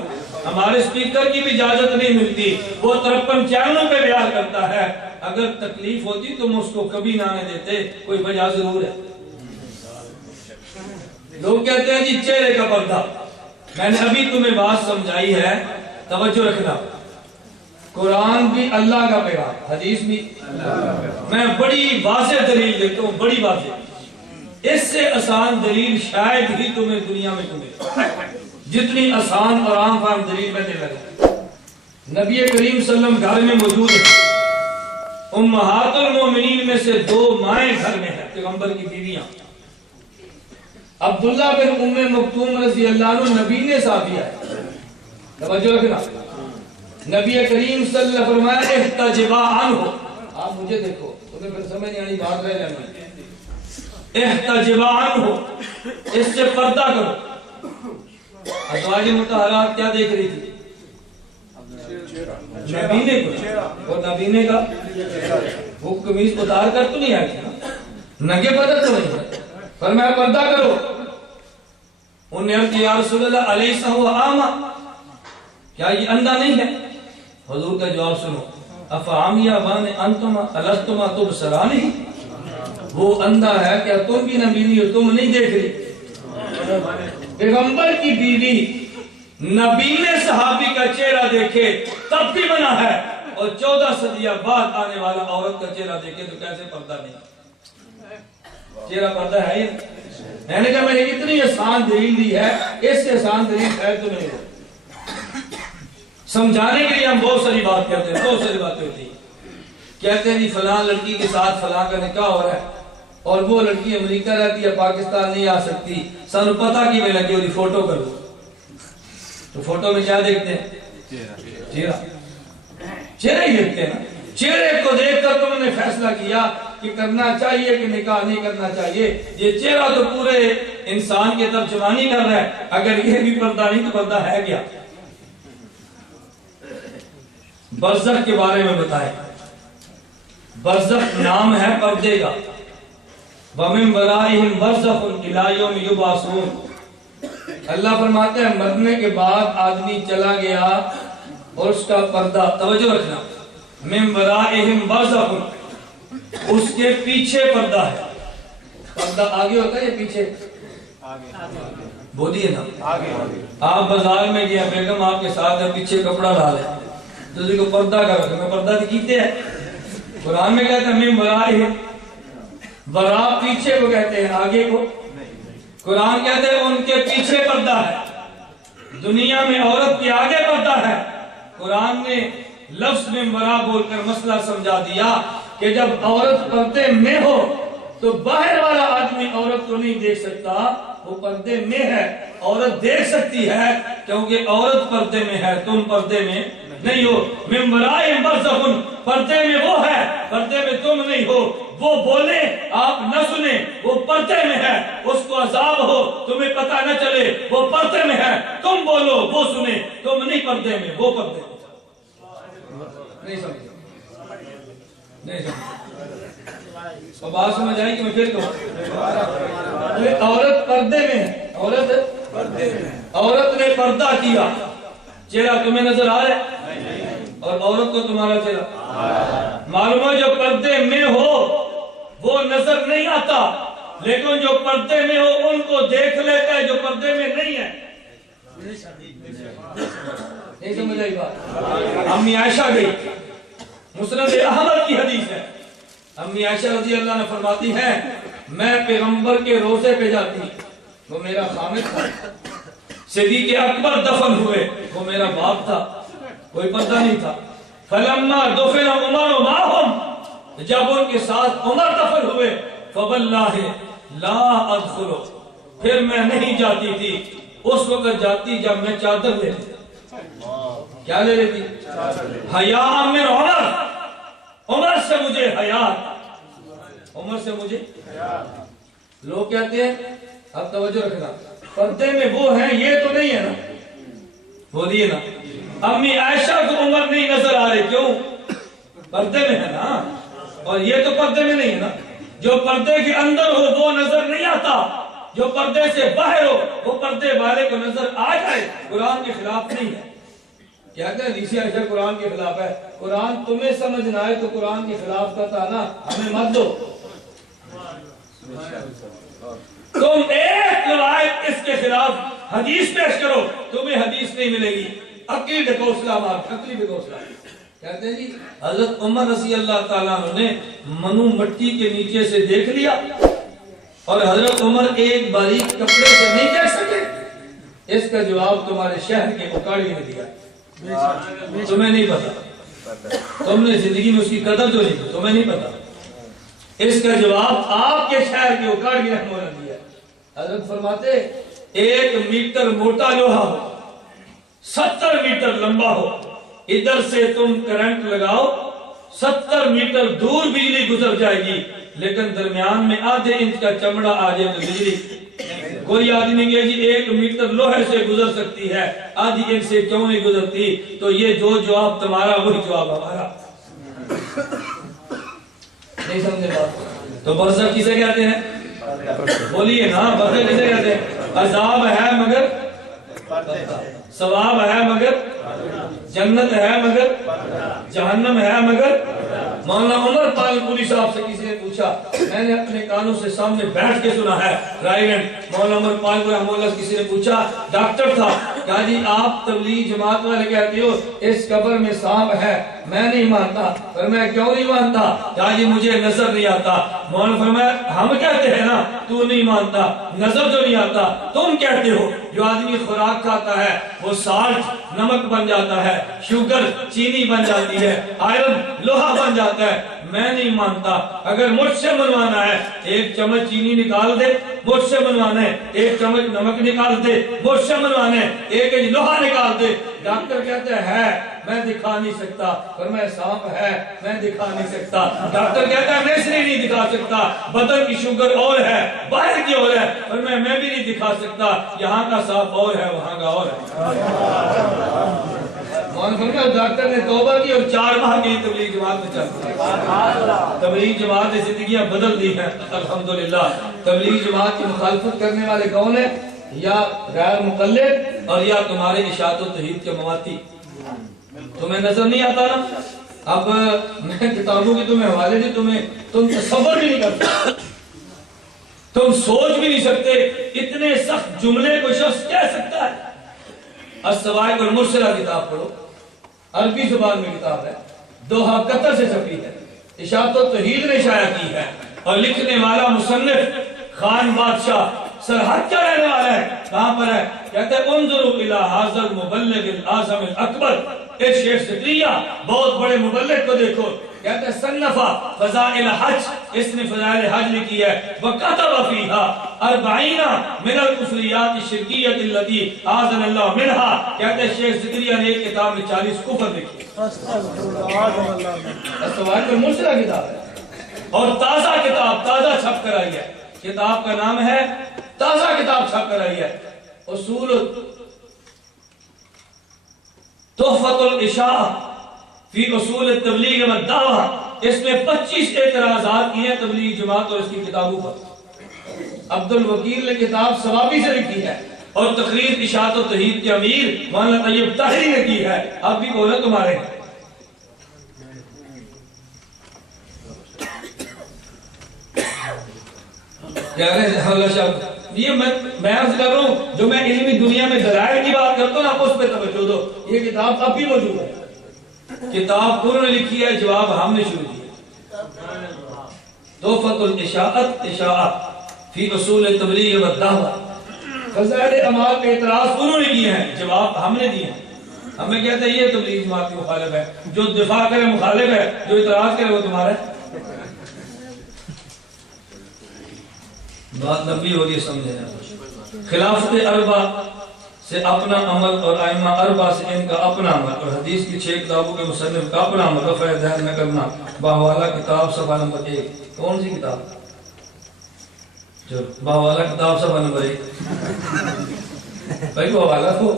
ہمارے سپیکر کی بھی اجازت نہیں ملتی, وہ 53 چینلوں پہ بیان کرتا ہے. اگر تکلیف ہوتی تو ہم اس کو کبھی نہ آنے دیتے. کوئی وجہ ضرور ہے. لوگ کہتے ہیں جی چہرے کا پردہ. میں نے ابھی تمہیں بات سمجھائی ہے, توجہ رکھنا. قرآن بھی اللہ کا پیغام, حدیث بھی. میں بڑی واضح دلیل دیتا ہوں, بڑی واضح. اس سے آسان دلیل شاید ہی تمہیں دنیا میں تمہیں جتنی آسان اور عام فہم دلیل میں دے لگا. نبی کریم صلی اللہ علیہ وسلم گھر میں موجود ہے. امہات المومنین میں سے 2 مائیں گھر میں ہیں, پیغمبر کی بیویاں. عبداللہ بن ام مکتوم رضی اللہ عنہ نبی نے ساتھ دیا ہے. توجہ رکھنا. نبی کریم صلی اللہ علیہ وسلم فرمایا احتجبا عنہ. آپ مجھے دیکھو, تمہیں پھر سمجھ نہیں آنی بات رہ جانا. احتجبا عنہ, اس سے پردہ کرو. ازواج مطہرات کیا دیکھ رہی تھی؟ نبینے کو. اور نبینے کا وہ قمیض اتار کر تو نہیں آئی تھی, ننگے بدن تو نہیں ہے. فرمایا پردہ کرو. انہیں عرض یا رسول اللہ علیہ ہوا آما, کیا یہ اندھا نہیں ہے؟ حضور کا جواب سنو. افعامیہ بان انتما الستما تبصرانی, وہ اندھا ہے کیا تم بھی نبینی ہو, تم نہیں دیکھ رہی؟ پیغمبر کی بیوی نبی نے صحابی کا چہرہ دیکھے تب بھی منع ہے, اور 14 صدیہ بعد آنے والا عورت کا چہرہ دیکھے تو کیسے پردہ نہیں؟ چہرہ پردہ ہے یہ. میں نے کہا میں نے اتنی آسان دلیل دی ہے, اس سے آسان دلیل خیر تو نہیں ہو. سمجھانے کے لیے ہم بہت ساری بات کرتے ہیں, بہت ساری باتیں ہوتی ہیں. کہتے ہیں جی فلاں لڑکی کے ساتھ فلاں کا نکاح ہو رہا ہے, اور وہ لڑکی امریکہ رہتی ہے, پاکستان نہیں آ سکتی. سانو پتہ کی میں لگی ہوئی فوٹو کر لو. تو فوٹو میں کیا دیکھتے ہیں؟ چہرہ. چہرہ ہی دیکھتے ہیں. چہرے کو دیکھ کر تم نے فیصلہ کیا کہ کرنا چاہیے کہ نکاح نہیں کرنا چاہیے. یہ چہرہ تو پورے انسان کی ترجمانی کر رہا ہے. اگر یہ بھی پردہ نہیں تو پردہ ہے کیا؟ برزخ کے بارے میں بتائیں. برزخ نام ہے پردے کا. وَمِن وَرَائِهِمْ بَرْزَخٌ إِلَىٰ يَوْمِ يُبْعَثُونَ. اللہ فرماتے ہیں مرنے کے بعد آدمی چلا گیا اور اس کا پردہ. توجہ رکھنا. مِن وَرَائِهِمْ بَرْزَخٌ, اس کے پیچھے پردہ ہے. پردہ آگے ہوتا ہے یا پیچھے؟ بولیے نا. آپ بازار میں گیا, بیگم آپ کے ساتھ ہے, پیچھے کپڑا ڈالے تو اسی کو پردہ کر رکھے. میں پردہ کیتے ہیں. قرآن میں کہتا ہے مِن وَرَائِهِمْ, ورا پیچھے کو کہتے ہیں, آگے کو. قرآن کہتے ہیں ان کے پیچھے پردہ ہے. دنیا میں عورت کے آگے پردہ ہے. قرآن نے لفظ میں ورا بول کر مسئلہ سمجھا دیا کہ جب عورت پردے میں ہو تو باہر والا آدمی عورت کو نہیں دیکھ سکتا, وہ پردے میں ہے. عورت دیکھ سکتی ہے کیونکہ عورت پردے میں ہے, تم پردے میں نہیں ہو. من ورائہم برزخ, پردے میں وہ ہے, پردے میں تم نہیں ہو. وہ بولے آپ نہ سنیں, وہ پردے میں ہے, اس کو عذاب ہو تمہیں پتہ نہ چلے, وہ پردے میں ہے. تم بولو وہ سنیں, تم نہیں پردے میں, وہ پردے میں. نہیں سمجھے, نہیں سمجھے. تو بات سمجھ آئی کہ میں پھر کہوں, عورت پردے میں ہے, عورت نے پردہ کیا, چہرہ تمہیں نظر آ رہا ہے اور عورت کو تمہارا چہرہ معلوم ہے. جو پردے میں ہو وہ نظر نہیں آتا, لیکن جو پردے میں ہو ان کو دیکھ لیتا ہے جو پردے میں نہیں ہے. نہیں سمجھ آئی بات. امی عائشہ گئی, مسند احمد کی حدیث ہے. امی عائشہ رضی اللہ عنہ فرماتی ہیں میں پیغمبر کے روزے پہ جاتی, وہ میرا خامد تھا. صدیق اکبر دفن ہوئے, وہ میرا باپ تھا, کوئی پردہ نہیں تھا. فلما دفن عمر معهم, جب ان کے ساتھ عمر دفن ہوئے, فواللہ لا ادخل, پھر میں نہیں جاتی تھی. اس وقت جاتی جب میں چادر لے لیتی. کیا لے لیتی؟ حیاء من عمر, عمر سے مجھے حیا, عمر سے مجھے. لوگ کہتے ہیں, اب توجہ رکھنا, پردے میں وہ ہیں, یہ تو نہیں ہے نا, بولیے نا. امی عائشہ کو عمر نہیں نظر آ رہے, کیوں؟ پردے میں ہے نا, اور یہ تو پردے میں نہیں ہے نا. جو پردے کے اندر ہو وہ نظر نہیں آتا, جو پردے سے باہر ہو وہ پردے والے کو نظر آ جائے. قرآن کے خلاف نہیں ہے. کیا کہتے ہیں حدیث عائشہ قرآن کے خلاف ہے. قرآن تمہیں سمجھ نہ آئے تو قرآن کے خلاف کا تانا ہمیں مت دو. تم ایک روایت اس کے خلاف حدیث پیش کرو, تمہیں حدیث نہیں ملے گی. عقلی ڈھکوسلا مار, عقلی ڈھکوسلا. کہتے ہیں جی حضرت عمر رضی اللہ تعالیٰ عنہ نے منو مٹی کے نیچے سے دیکھ لیا, اور حضرت عمر ایک باریک کپڑے سے نہیں دیکھ سکے. اس کا جواب تمہارے شہر کے اکاڑی نے دیا. تمہیں نہیں پتا, تم نے زندگی میں اس کی قدر تو نہیں, تمہیں نہیں پتا. اس کا جواب آپ کے شہر کے اکاڑی نے دیا. حضرت فرماتے 1 میٹر موٹا لوہا ہو, 70 میٹر لمبا ہو, ادھر سے تم کرنٹ لگاؤ, 70 میٹر دور بجلی گزر جائے گی, لیکن درمیان میں آدھے انچ کا چمڑا آ جائے تو بجلی. کوئی آدمی نہیں کہ جی 1 میٹر لوہے سے گزر سکتی ہے, آدھی انچ سے کیوں نہیں گزرتی. تو یہ جو جواب تمہارا وہی جواب ہمارا. نہیں سمجھے بات. تو برزخ کسے کہتے ہیں؟ بولیے نا, برزخ کسے کہتے ہیں؟ عذاب ہے مگر ثواب ہے مگر, جنت ہے مگر, جہنم ہے مگر. مولانا عمر پال پوری صاحب سے کسی نے پوچھا, میں نے اپنے کانوں سے سامنے بیٹھ کے سنا ہے, رائیگنڈ مولانا عمر پال پوری رحمہ اللہ سے کسی نے پوچھا, ڈاکٹر تھا, کہا جی آپ تبلیغ جماعت والے کہتے ہو اس قبر میں سانپ ہے, میں نہیں مانتا. پر میں کیوں نہیں مانتا؟ کہا جی مجھے نظر نہیں آتا. مولانا فرمایا ہم کہتے ہیں نا, تو نہیں مانتا, نظر جو نہیں آتا تم کہتے ہو. جو آدمی خوراک کھاتا ہے وہ سالٹ نمک بن جاتا ہے, شوگر چینی بن جاتی ہے, آئرن لوہا بن جاتا ہے. میں نہیں مانتا. اگر مجھ سے بنوانا ہے 1 چمچ چینی نکال دے, مجھ سے بنوانا ہے 1 چمچ نمک نکال دے, مجھ سے بنوانا ہے 1 انچ لوہا نکال دے. ڈاکٹر کہتے ہیں میں دکھا نہیں سکتا, پر میں سانپ ہے میں دکھا نہیں سکتا. ڈاکٹر کہتا ہے میں اس لیے نہیں دکھا سکتا, بدن کی شوگر اور ہے, باہر کی اور ہے, پر میں بھی نہیں دکھا سکتا. یہاں کا سانپ اور ہے, وہاں کا اور ہے. ڈاکٹر نے توبہ کی اور 4 ماہ کی تبلیغ جماعت میں چل. تبلیغ جماعت نے زندگیاں بدل دی ہیں الحمدللہ. تبلیغ جماعت کی مخالفت کرنے والے کون ہیں؟ یا غیر مقلد اور یا تمہارے اشاعت و توحید کے مواتی. تمہیں نظر نہیں آتا نا. اب میں کتابوں کی تمہیں حوالے دی, تم تصور بھی نہیں کرتے, تم سوچ بھی نہیں سکتے اتنے سخت جملے کو شخص کہہ سکتا ہے. الصواعق المرسلہ کتاب پڑھو, عربی زبان میں کتاب ہے, دوحہ قطر سے چھپی ہے, اشاعت و توحید نے شائع کی ہے, اور لکھنے والا مصنف خان بادشاہ سرحد کا رہنے والا ہے. کہاں پر ہے؟ کہتے ہیں انظروا الی ھذا المبلغ الاعظم الاکبر. ایک شیخ زکریا بہت بڑے مبلغ کو دیکھو, کہتے ہیں صنفا فضائل حج، اس نے فضائل حج لکھی ہے، وکتب فیہا 40 من الکفریات الشرکیۃ التي اعاذنا اللہ منہا، کہتے ہیں شیخ زکریا نے ایک کتاب میں 40 کفر لکھی، استغفار المرسلہ کتاب ہے، اور تازہ کتاب تازہ چھپ کر آئی ہے، کتاب کا نام ہے تازہ کتاب چھپ کر آئی ہے اصول تحفۃ الاشاعہ فی اصول التبلیغ والدعوہ، اس میں 25 اعتراضات کیے ہیں تبلیغ جماعت اور اس کی کتابوں پر۔ عبد الوکیل نے کتاب ثوابی سے لکھی ہے، اور تقریر اشاعت و توحید کے امیر مولانا طیب طاہری نے کی ہے، آپ بھی بولے تمہارے ہیں۔ یہ میں عرض کر رہا ہوں، جو میں علمی دنیا میں دلائل کی بات کرتا ہوں نا، آپ اس پہ توجہ دو، یہ کتاب اب بھی موجود ہے، کتاب انہوں نے لکھی ہے، جواب ہم نے شروع کیا۔ تحفۃ الاشاعت اشاعہ فی اصول التبلیغ والدعوہ، فضائل اعمال کے اعتراض انہوں نے کیے ہیں، جواب ہم نے دیے ہیں۔ ہمیں کہتے ہیں یہ تبلیغ جماعت کی مخالف ہے، جو دفاع کرے مخالف ہے، جو اعتراض کرے وہ تمہارا ہے۔ بات لمبی ہو رہی ہے، سمجھے۔ خلافت اربع سے اپنا عمل اور ائمہ اربع سے ان کا اپنا عمل، اور حدیث کی 6 کتابوں کے مصنف کا اپنا عمل رفع ذہن نہ کرنا، باحوالہ کتاب صفحہ نمبر 1۔ کون سی کتاب؟ جو باحوالہ کتاب صفحہ نمبر 1 بھائی، باحوالہ کو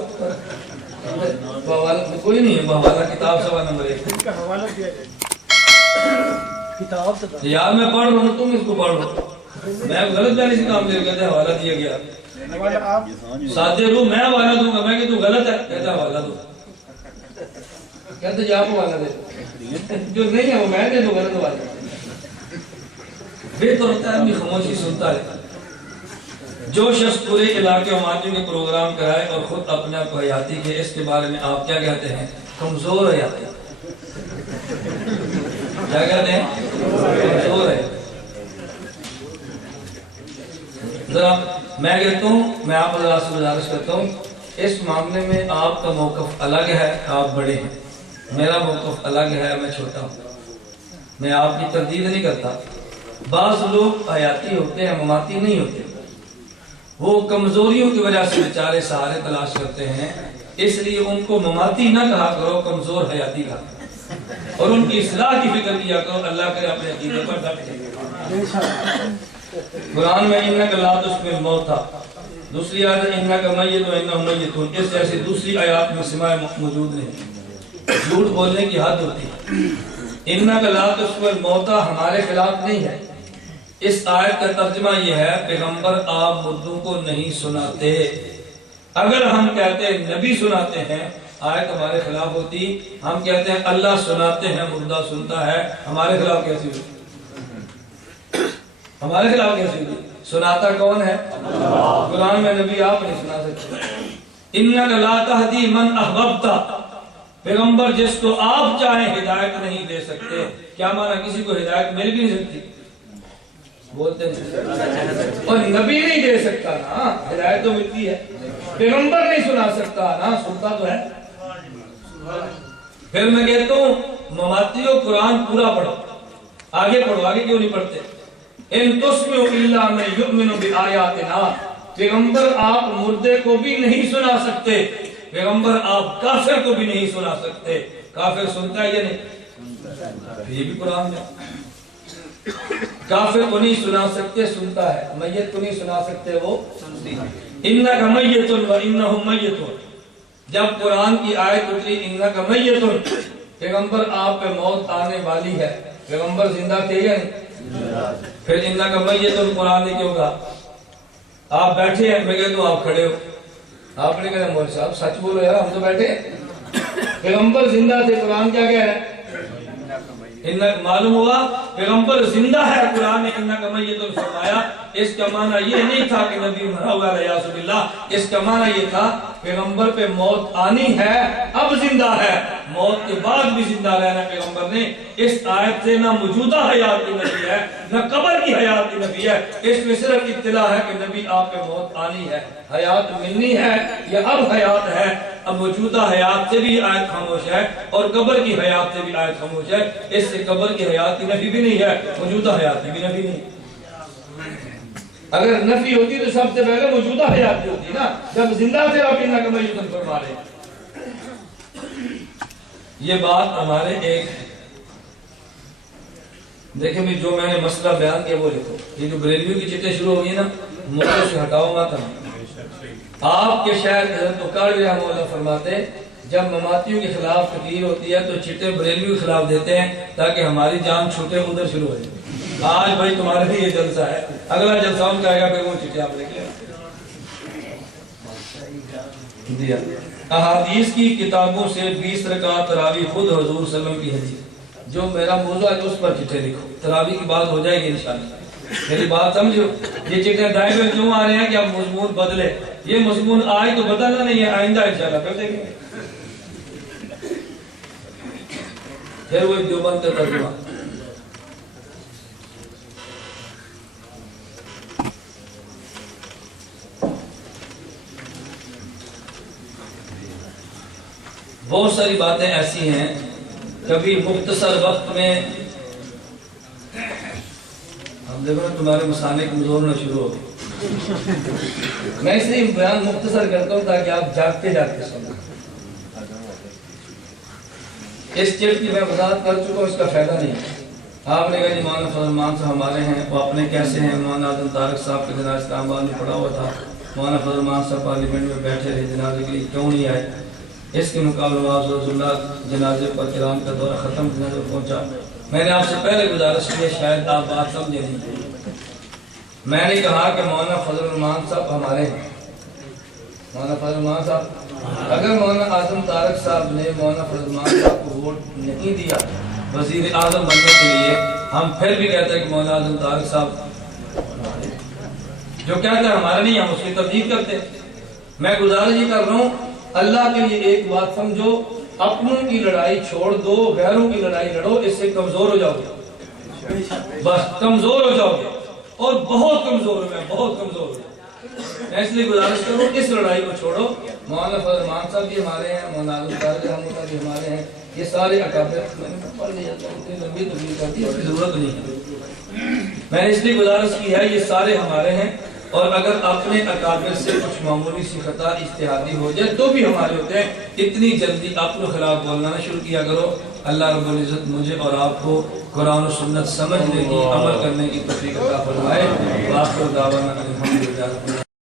باحوالہ کوئی نہیں ہے، باحوالہ کتاب صفحہ نمبر 1 ان کا حوالہ دیا جائے کتاب سے۔ یار میں پڑھ رہا ہوں، تم اس کو پڑھ رہو، میں غلط جانے سے کام دے کہتے حوالہ دیا گیا، حوالہ آپ ساتھ رو میں حوالہ دوں گا، میں کہ تو غلط ہے، کہتا حوالہ دو، کہتے جا آپ حوالہ دے، جو نہیں ہے وہ میں دے دوں، غلط حوالہ بہتر ہوتا ہے، اپنی خاموشی سنتا ہے۔ جو شخص پورے علاقے و معاشرے کے پروگرام کرائے اور خود اپنے آپ کو حیاتی کے، اس کے بارے میں آپ کیا کہتے ہیں؟ کمزور حیاتی۔ کیا کہتے ہیں؟ کمزور ہے۔ ذرا میں کہتا ہوں، میں آپ حضرات سے گزارش کرتا ہوں، اس معاملے میں آپ کا موقف الگ ہے، آپ بڑے ہیں، میرا موقف الگ ہے، میں چھوٹا ہوں، میں آپ کی تردید نہیں کرتا۔ بعض لوگ حیاتی ہوتے ہیں، مماتی نہیں ہوتے، وہ کمزوریوں کی وجہ سے بیچارے سہارے تلاش کرتے ہیں، اس لیے ان کو مماتی نہ کہا کرو، کمزور حیاتی کہا کرو، اور ان کی اصلاح کی فکر کیا کرو، اللہ کرے اپنے عقیدے پر ڈٹ جائے۔ قرآن میں انک لا تسمع الموتى، دوسری آیت انک میت و انہم میتون، اس جیسی دوسری آیات میں سماع موجود نہیں، جھوٹ بولنے کی حد ہوتی ہے۔ انک لا تسمع الموتى ہمارے خلاف نہیں ہے، اس آیت کا ترجمہ یہ ہے پیغمبر آپ مردوں کو نہیں سناتے۔ اگر ہم کہتے ہیں نبی سناتے ہیں، آیت ہمارے خلاف ہوتی، ہم کہتے ہیں اللہ سناتے ہیں، مردہ سنتا ہے، ہمارے خلاف کیسی ہوتی؟ ہمارے خلاف کیسی ہوتی؟ سناتا کون ہے؟ قرآن میں نبی آپ نہیں سنا سکتے۔ انک لا تہدی من احببت، پیغمبر جس کو آپ چاہیں ہدایت نہیں دے سکتے۔ کیا مانا؟ کسی کو ہدایت مل بھی نہیں سکتی؟ بولتے ہیں، اور نبی نہیں دے سکتا نا، ہدایت تو ملتی ہے، پیغمبر نہیں سنا سکتا نا، سنتا تو ہے۔ پھر میں کہتا ہوں مماتیوں قرآن پورا پڑھو، آگے پڑھو، آگے کیوں نہیں پڑھتے؟ ان تسمعوا الا من یؤمن بآیاتنا، پیغمبر آپ مردے کو بھی نہیں سنا سکتے، پیغمبر آپ کافر کو بھی نہیں سنا سکتے۔ کافر سنتا ہے یا نہیں؟ یہ بھی قرآن میں، کافر کو نہیں سنا سکتے، سنتا ہے، میت کو نہیں سنا سکتے، وہ سنتی ہے۔ انک میت و انہم میتون، جب قرآن کی آیت اتری انک میتون، پیغمبر آپ پہ موت آنے والی ہے، پیغمبر زندہ تھے یا نہیں؟ پھر انک میتون قرآن نے کیوں کہا؟ آپ بیٹھے ہیں، میں کہتا ہوں آپ کھڑے ہو، آپ نے کہا مولوی صاحب سچ بولو یار، ہم تو بیٹھے ہیں، پیغمبر زندہ تھے، قرآن کیا کہہ رہا ہے؟ معلوم ہوا پیغمبر زندہ ہے، قرآن نے انک میتون فرمایا، اس کا معنی یہ نہیں تھا کہ نبی مرا ہوا ہے، یعوذ باللہ، اس کا معنی یہ تھا پیغمبر پہ موت آنی ہے، اب زندہ ہے، موت کے بعد بھی زندہ رہنا پیغمبر نے۔ اس آیت سے نہ موجودہ حیات کی نفی ہے، نہ قبر کی حیات کی نفی ہے، اس میں صرف اطلاع ہے کہ نبی آپ پہ موت آنی ہے، حیات ملنی ہے یا اب حیات ہے، اب موجودہ حیات سے بھی یہ آیت خاموش ہے اور قبر کی حیات سے بھی آیت خاموش ہے. اس سے قبر کی حیات کی نفی بھی نہیں ہے, موجودہ حیات کی بھی نفی نہیں. اگر نفی ہوتی تو سب سے پہلے موجودہ حیات کی ہوتی نا, جب زندہ تھے آپ انکا میتن فرما رہے. یہ بات ہمارے ایک دیکھیں بھی جو میں نے مسئلہ بیان کیا وہ لکھو. یہ جو بریلویوں کی چٹیں شروع ہوگی نا, موضوع سے ہٹاؤ مات. آپ کے شاید حضرت بخاری رحمہ اللہ فرماتے جب مماتیوں کے خلاف تقریر ہوتی ہے تو چٹے بریلویوں کے خلاف دیتے ہیں تاکہ ہماری جان چھوٹے ادھر شروع ہو جائے. آج بھائی تمہارے لیے یہ جلسہ ہے, اگلا جلسہ ہم کہے گا پھر وہ چٹے آپ لکھ لیں. احادیث کی کتابوں سے 20 رکعت تراویح خود حضور صلی اللہ علیہ وسلم کی حدیث. جو میرا موضوع ہے اس پر چٹے لکھو, تراویح کی بات ہو جائے گی انشاءاللہ. میری بات سمجھو, یہ چٹے دائیں میں کیوں آ رہے ہیں کہ اب مضمون بدلے. یہ مضمون آج تو بدلنا نہیں ہے, آئندہ انشاءاللہ پھر دیکھیں گے. پھر وہ دیوبند کا ترجمہ. بہت ساری باتیں ایسی ہیں کبھی مختصر وقت میں ہم دیکھو تمہارے مسانے کمزور ہونا شروع ہو گئے. میں اس لیے بیان مختصر کرتا ہوں تاکہ آپ جاگتے جاگتے سنیں. اس چیز کی میں وضاحت کر چکا ہوں, اس کا فائدہ نہیں. آپ نے کہا جی مولانا فضل الرحمان صاحب ہمارے ہیں, وہ اپنے کیسے ہیں. مولانا اعظم طارق صاحب کے جنازہ اسلام آباد میں پڑا ہوا تھا, مولانا فضل الرحمان صاحب پارلیمنٹ میں بیٹھے رہے, جنازے کے لیے کیوں نہیں آئے. اس کے مقابلے نواز رسول اللہ جنازے پر کرام کا دورہ ختم جنازے پہنچا. میں نے آپ سے پہلے گزارش کی ہے, شاید آپ بات سمجھے نہیں. میں نے کہا کہ مولانا فضل الرحمان صاحب ہمارے ہیں. مولانا فضل الرحمان صاحب, اگر مولانا اعظم طارق صاحب نے مولانا فضل الرحمان صاحب کو ووٹ نہیں دیا وزیر اعظم بننے کے لیے, ہم پھر بھی کہتے ہیں کہ مولانا اعظم طارق صاحب جو کہتے ہیں ہمارے نہیں, ہم اس کی تصدیق کرتے. میں گزارش یہ کر رہا ہوں, اللہ کے لیے ایک بات سمجھو, اپنوں کی لڑائی چھوڑ دو, غیروں کی لڑائی لڑو, اس سے کمزور ہو جاؤ گے. بس کمزور ہو جاؤ گے, اور بہت کمزور ہو گئے, بہت کمزور ہو گئے. میں اس لیے گزارش کروں اس لڑائی کو چھوڑو. مولانا فضل الرحمان صاحب بھی ہمارے ہیں, مولانا اعظم طارق رحمۃ بھی ہمارے ہیں. یہ سارے اکابر میں نے پڑھ لیا, اتنی لمبی تفصیل کرتی ہے, اس کی ضرورت نہیں ہے. میں نے اس لیے گزارش کی ہے یہ سارے ہمارے ہیں, اور اگر اپنے اکابر سے کچھ معمولی سی خطا اجتہادی ہو جائے تو بھی ہمارے ہوتے ہیں. اتنی جلدی اپنے خلاف بولنا نہ شروع کیا کرو. اللہ رب العزت مجھے اور آپ کو قرآن و سنت سمجھنے کی, عمل کرنے کی توفیق عطا فرمائے. وآخر دعوانا الحمدللہ.